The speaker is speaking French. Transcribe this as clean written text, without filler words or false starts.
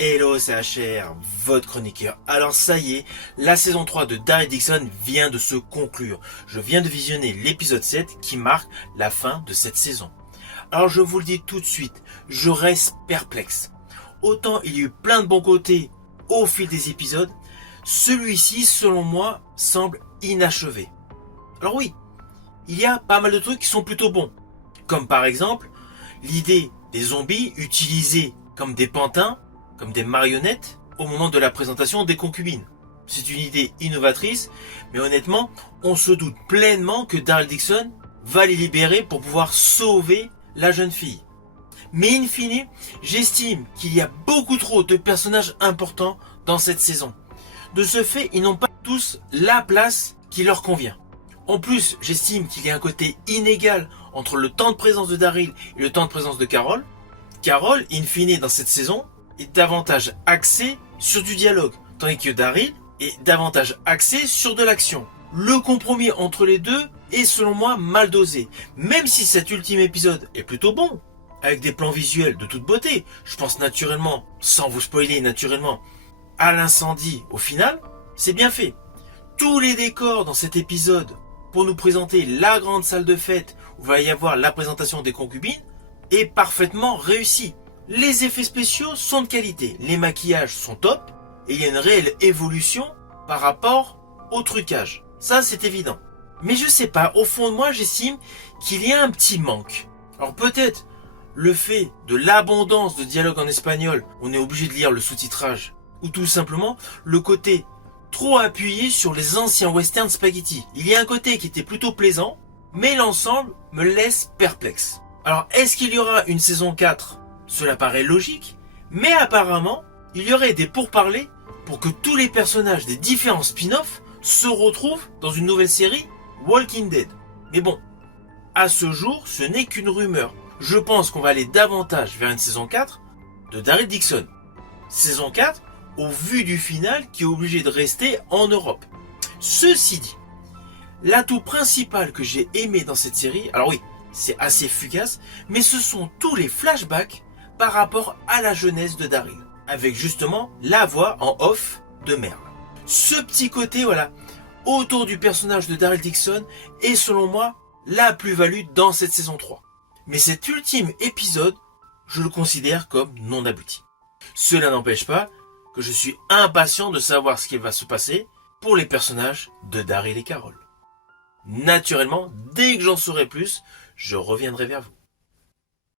Hello, c'est HR, votre chroniqueur. Alors ça y est, la saison 3 de Daryl Dixon vient de se conclure. Je viens de visionner l'épisode 7 qui marque la fin de cette saison. Alors je vous le dis tout de suite, je reste perplexe. Autant il y a eu plein de bons côtés au fil des épisodes, celui-ci, selon moi, semble inachevé. Alors oui, il y a pas mal de trucs qui sont plutôt bons. Comme par exemple, l'idée des zombies utilisés comme des pantins, comme des marionnettes, au moment de la présentation des concubines. C'est une idée innovatrice, mais honnêtement, on se doute pleinement que Daryl Dixon va les libérer pour pouvoir sauver la jeune fille. Mais in fine, j'estime qu'il y a beaucoup trop de personnages importants dans cette saison. De ce fait, ils n'ont pas tous la place qui leur convient. En plus, j'estime qu'il y a un côté inégal entre le temps de présence de Daryl et le temps de présence de Carol. Carol, in fine, dans cette saison, est davantage axé sur du dialogue, tandis que Daryl est davantage axé sur de l'action. Le compromis entre les deux est selon moi mal dosé, même si cet ultime épisode est plutôt bon, avec des plans visuels de toute beauté. Je pense naturellement, sans vous spoiler naturellement, à l'incendie au final, c'est bien fait. Tous les décors dans cet épisode pour nous présenter la grande salle de fête où va y avoir la présentation des concubines est parfaitement réussi. Les effets spéciaux sont de qualité, les maquillages sont top, et il y a une réelle évolution par rapport au trucage. Ça, c'est évident. Mais je sais pas, au fond de moi, j'estime qu'il y a un petit manque. Alors peut-être le fait de l'abondance de dialogue en espagnol, on est obligé de lire le sous-titrage, ou tout simplement le côté trop appuyé sur les anciens western spaghetti. Il y a un côté qui était plutôt plaisant, mais l'ensemble me laisse perplexe. Alors, est-ce qu'il y aura une saison 4 ? Cela paraît logique, mais apparemment, il y aurait des pourparlers pour que tous les personnages des différents spin-offs se retrouvent dans une nouvelle série Walking Dead. Mais bon, à ce jour, ce n'est qu'une rumeur. Je pense qu'on va aller davantage vers une saison 4 de Daryl Dixon. Saison 4, au vu du final, qui est obligé de rester en Europe. Ceci dit, l'atout principal que j'ai aimé dans cette série, alors oui, c'est assez fugace, mais ce sont tous les flashbacks par rapport à la jeunesse de Daryl, avec justement la voix en off de Merle. Ce petit côté, voilà, autour du personnage de Daryl Dixon est selon moi la plus-value dans cette saison 3. Mais cet ultime épisode, je le considère comme non abouti. Cela n'empêche pas que je suis impatient de savoir ce qui va se passer pour les personnages de Daryl et Carol. Naturellement, dès que j'en saurai plus, je reviendrai vers vous.